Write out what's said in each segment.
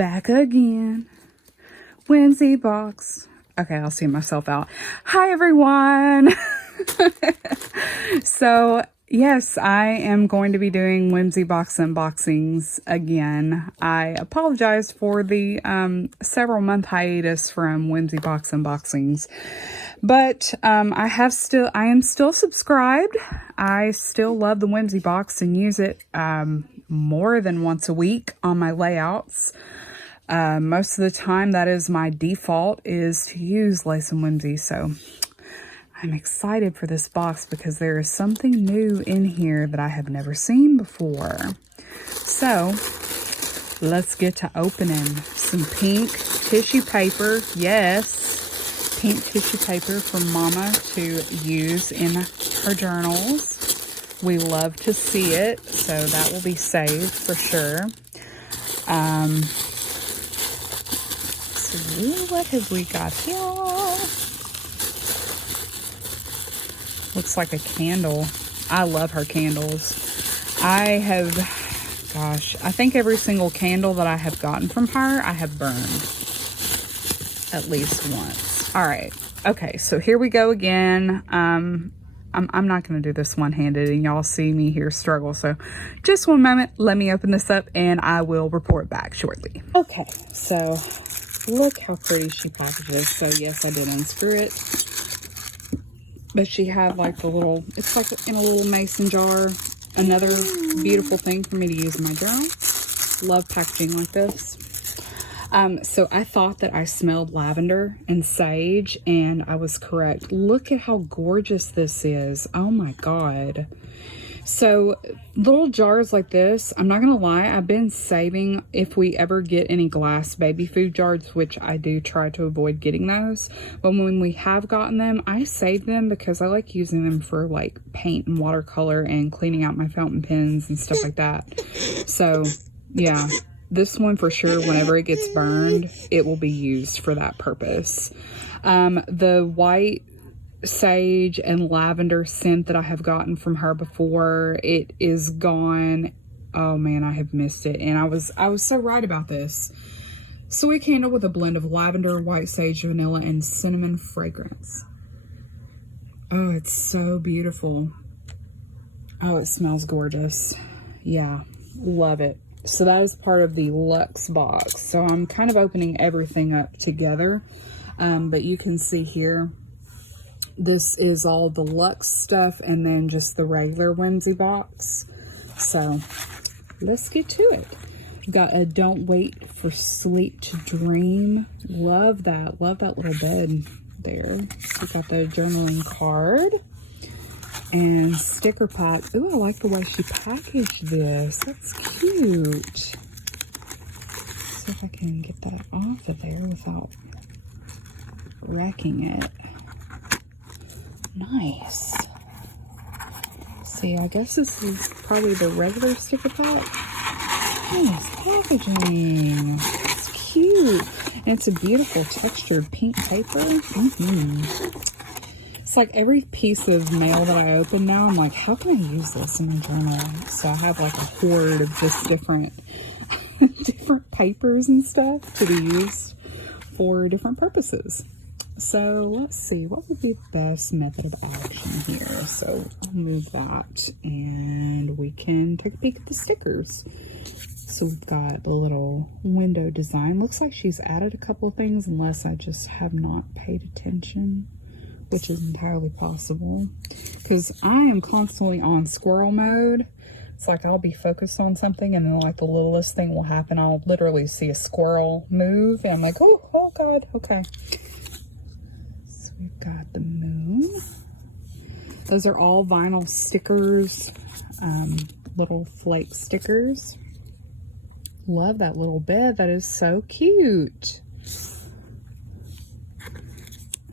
back again. Whimsybox. Okay, I'll see myself out. Hi, everyone. So, yes, I am going to be doing Whimsybox unboxings again. I apologize for the several month hiatus from Whimsybox unboxings. But I am still subscribed. I still love the Whimsybox and use it more than once a week on my layouts. Most of the time, that is my default, is to use Lace and Whimsy. So I'm excited for this box because there is something new in here that I have never seen before. So let's get to opening. Some pink tissue paper. Yes, pink tissue paper for Mama to use in her journals. We love to see it, so that will be saved for sure. So what have we got here? Looks like a candle. I love her candles. I think every single candle that I have gotten from her, I have burned at least once. All right. Okay, so here we go again. I'm not going to do this one-handed, and y'all see me here struggle. So just one moment. Let me open this up, and I will report back shortly. Okay, so look how pretty she packages. So yes, I did unscrew it. But she had like the little, it's like in a little mason jar. Another beautiful thing for me to use in my journal. Love packaging like this. So I thought that I smelled lavender and sage, and I was correct. Look at how gorgeous this is. Oh my God. So little jars like this, I'm not going to lie, I've been saving if we ever get any glass baby food jars, which I do try to avoid getting those. But when we have gotten them, I save them because I like using them for like paint and watercolor and cleaning out my fountain pens and stuff like that. So yeah, this one for sure, whenever it gets burned, it will be used for that purpose. The white sage and lavender scent that I have gotten from her before, it is gone. Oh man, I have missed it. And I was so right about this. Sweet candle with a blend of lavender, white sage, vanilla, and cinnamon fragrance. Oh, it's so beautiful. Oh, it smells gorgeous. Yeah, love it. So that was part of the Luxe box. So I'm kind of opening everything up together. But you can see here, this is all the Luxe stuff and then just the regular Whimsy box. So let's get to it. Got a Don't Wait for Sleep to Dream. Love that. Love that little bed there. So we got the journaling card and sticker pack. Ooh, I like the way she packaged this. That's cute. See if I can get that off of there without wrecking it. Nice. See, I guess this is probably the regular sticker pack. Nice packaging. It's cute. And it's a beautiful textured pink paper. It's like every piece of mail that I open now, I'm like, how can I use this in my journal? So I have like a hoard of just different papers and stuff to be used for different purposes. So let's see, what would be the best method of action here? So I'll move that and we can take a peek at the stickers. So we've got the little window design. Looks like she's added a couple of things, unless I just have not paid attention, which is entirely possible. Because I am constantly on squirrel mode. It's like I'll be focused on something and then like the littlest thing will happen. I'll literally see a squirrel move and I'm like, oh God, okay. We've got the moon. Those are all vinyl stickers, little flake stickers. Love that little bed. That is so cute.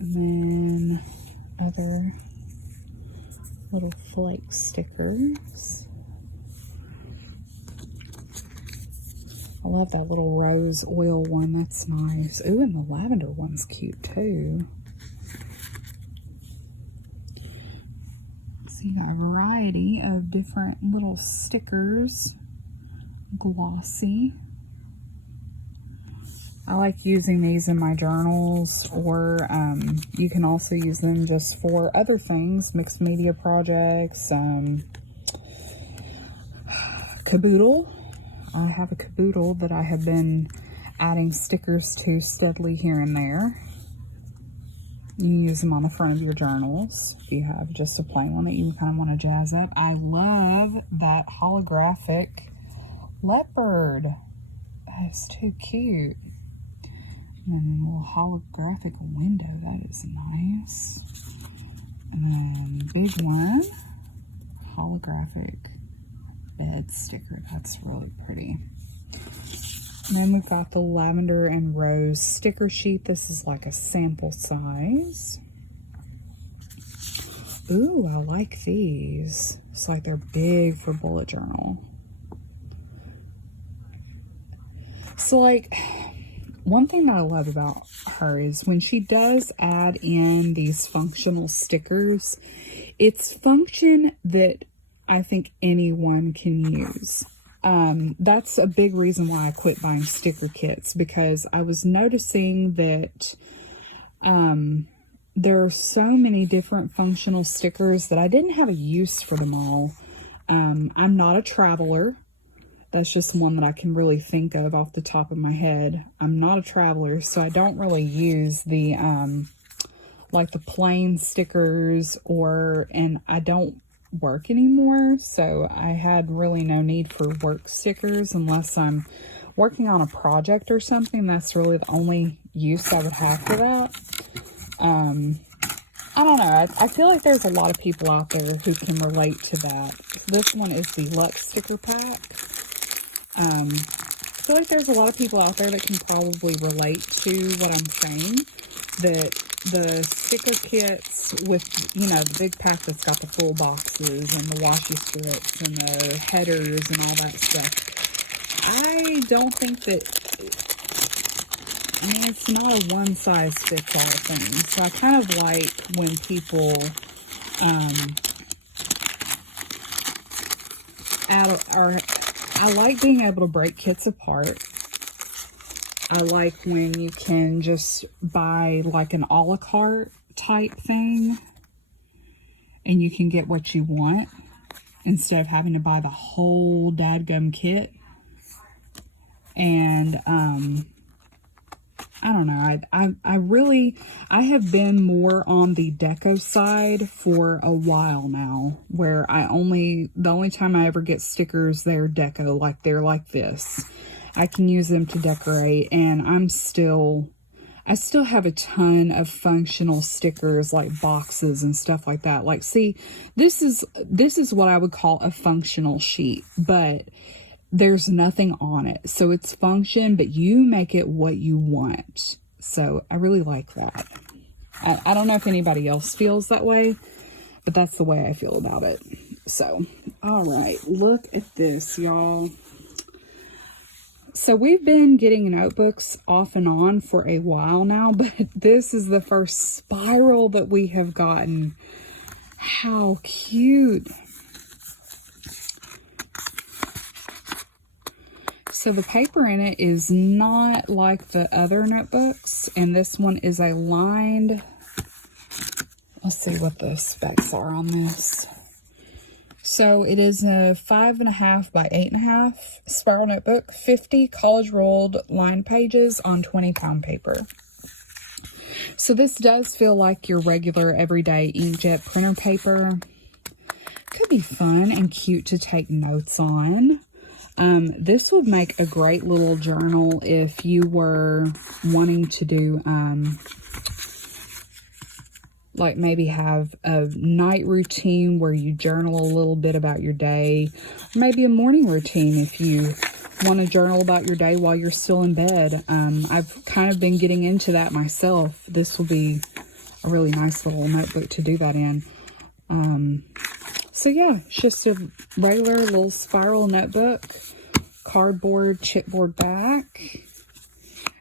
And then other little flake stickers. I love that little rose oil one. That's nice. Ooh, and the lavender one's cute too. So you got a variety of different little stickers, glossy. I like using these in my journals, or you can also use them just for other things, mixed media projects, caboodle. I have a caboodle that I have been adding stickers to steadily here and there. You can use them on the front of your journals if you have just a plain one that you kind of want to jazz up. I love that holographic leopard. That is too cute. And then a little holographic window. That is nice. And then big one. Holographic bed sticker. That's really pretty. And then we've got the lavender and rose sticker sheet. This is like a sample size. Ooh, I like these. It's like they're big for bullet journal. So like, one thing that I love about her is when she does add in these functional stickers, it's function that I think anyone can use. That's a big reason why I quit buying sticker kits, because I was noticing that there are so many different functional stickers that I didn't have a use for them all. I'm not a traveler. That's just one that I can really think of off the top of my head. I'm not a traveler, so I don't really use the like the plain stickers, and I don't work anymore, so I had really no need for work stickers unless I'm working on a project or something. That's really the only use I would have for that. I don't know. I feel like there's a lot of people out there who can relate to that. This one is the Luxe sticker pack. I feel like there's a lot of people out there that can probably relate to what I'm saying, that the sticker kits with, you know, the big pack that's got the full boxes and the washi strips and the headers and all that stuff, I don't think that, I mean, it's not a one-size-fits-all thing. So I kind of like when people I like being able to break kits apart. I like when you can just buy like an a la carte type thing and you can get what you want instead of having to buy the whole dadgum kit. And I don't know, I have been more on the deco side for a while now, where the only time I ever get stickers, they're deco, like they're like this. I can use them to decorate, and I still have a ton of functional stickers, like boxes and stuff like that. Like, see, this is what I would call a functional sheet, but there's nothing on it. So it's function, but you make it what you want. So I really like that. I don't know if anybody else feels that way, but that's the way I feel about it. So, all right, look at this, y'all. So we've been getting notebooks off and on for a while now, but this is the first spiral that we have gotten. How cute. So the paper in it is not like the other notebooks, and this one is a lined, let's see what the specs are on this. So it is a 5.5 by 8.5 spiral notebook, 50 college rolled lined pages on 20-pound paper. So this does feel like your regular everyday inkjet printer paper. Could be fun and cute to take notes on. This would make a great little journal if you were wanting to do, like maybe have a night routine where you journal a little bit about your day. Maybe a morning routine if you want to journal about your day while you're still in bed. I've kind of been getting into that myself. This will be a really nice little notebook to do that in. So yeah, it's just a regular little spiral notebook, cardboard, chipboard back,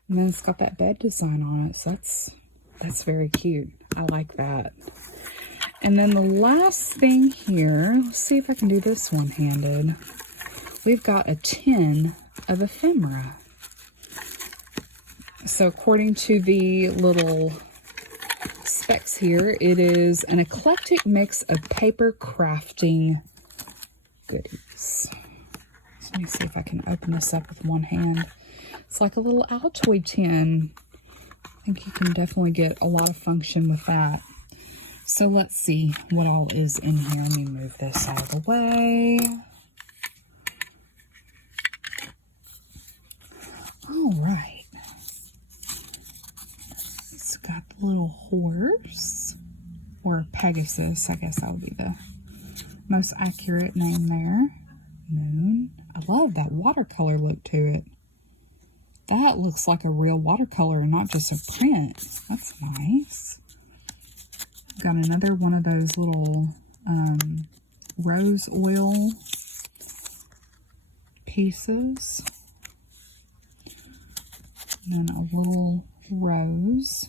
and then it's got that bed design on it. So that's very cute. I like that. And then the last thing here, let's see if I can do this one-handed. We've got a tin of ephemera. So according to the little specs here, it is an eclectic mix of paper crafting goodies. So let me see if I can open this up with one hand. It's like a little Altoid tin. I think you can definitely get a lot of function with that. So let's see what all is in here. Let me move this out of the way. All right. It's got the little horse, or Pegasus, I guess that would be the most accurate name there. Moon. I love that watercolor look to it. That looks like a real watercolor and not just a print. That's nice. Got another one of those little rose oil pieces. And then a little rose.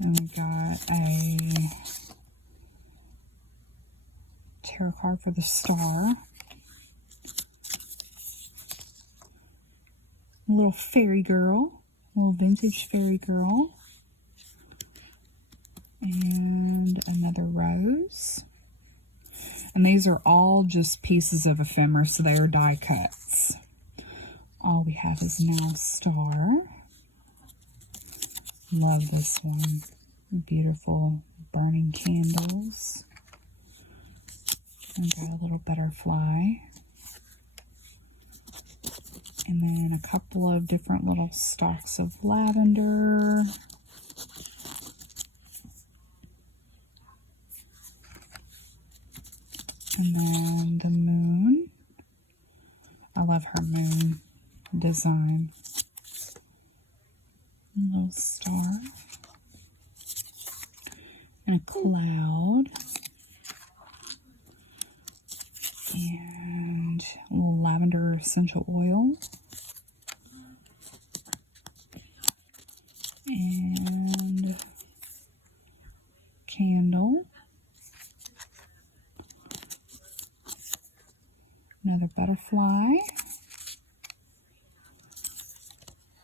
And we got a tarot card for the star. A little fairy girl. A little vintage fairy girl. And another rose. And these are all just pieces of ephemera, so they are die cuts. All we have is now star. Love this one. Beautiful burning candles. And got a little butterfly. And then a couple of different little stalks of lavender. And then the moon. I love her moon design. A little star. And a cloud. And a little lavender essential oil. And candle. Another butterfly.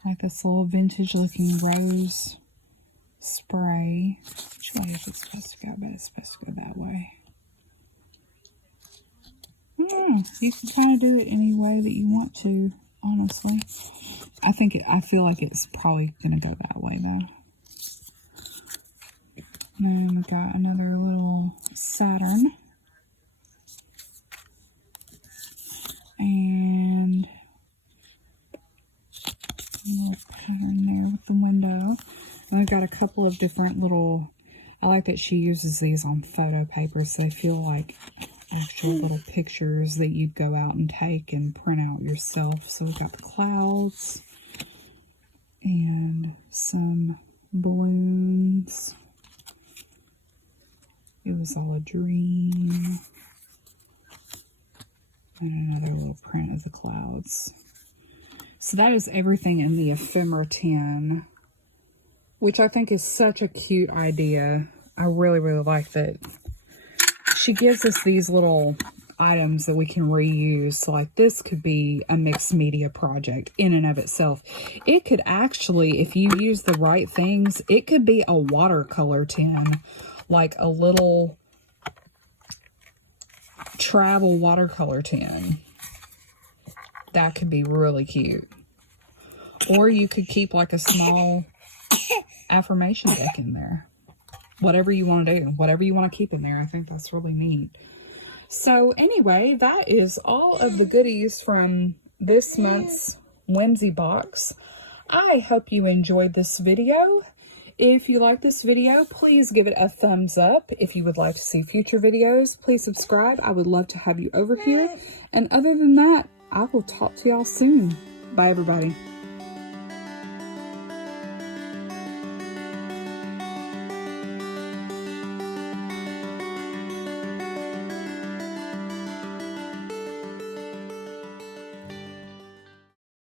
Like this little vintage looking rose spray. Which way is it supposed to go? I bet it's supposed to go that way. I don't know. You can kind of do it any way that you want to, honestly. I feel like it's probably going to go that way, though. And then we got another little Saturn. And a little pattern there with the window. And I've got a couple of different little, I like that she uses these on photo paper, so they feel like actual little pictures that you'd go out and take and print out yourself. So we've got the clouds and some balloons. It was all a dream. And another little print of the clouds. So that is everything in the ephemera tin, which I think is such a cute idea. I really, really like that she gives us these little items that we can reuse. So like this could be a mixed media project in and of itself. It could actually, if you use the right things, it could be a watercolor tin, like a little travel watercolor tin. That could be really cute. Or you could keep like a small affirmation deck in there. Whatever you want to do. Whatever you want to keep in there. I think that's really neat. So anyway, that is all of the goodies from this month's Whimsy box. I hope you enjoyed this video. If you like this video, please give it a thumbs up. If you would like to see future videos, please subscribe. I would love to have you over here. And other than that, I will talk to y'all soon. Bye, everybody.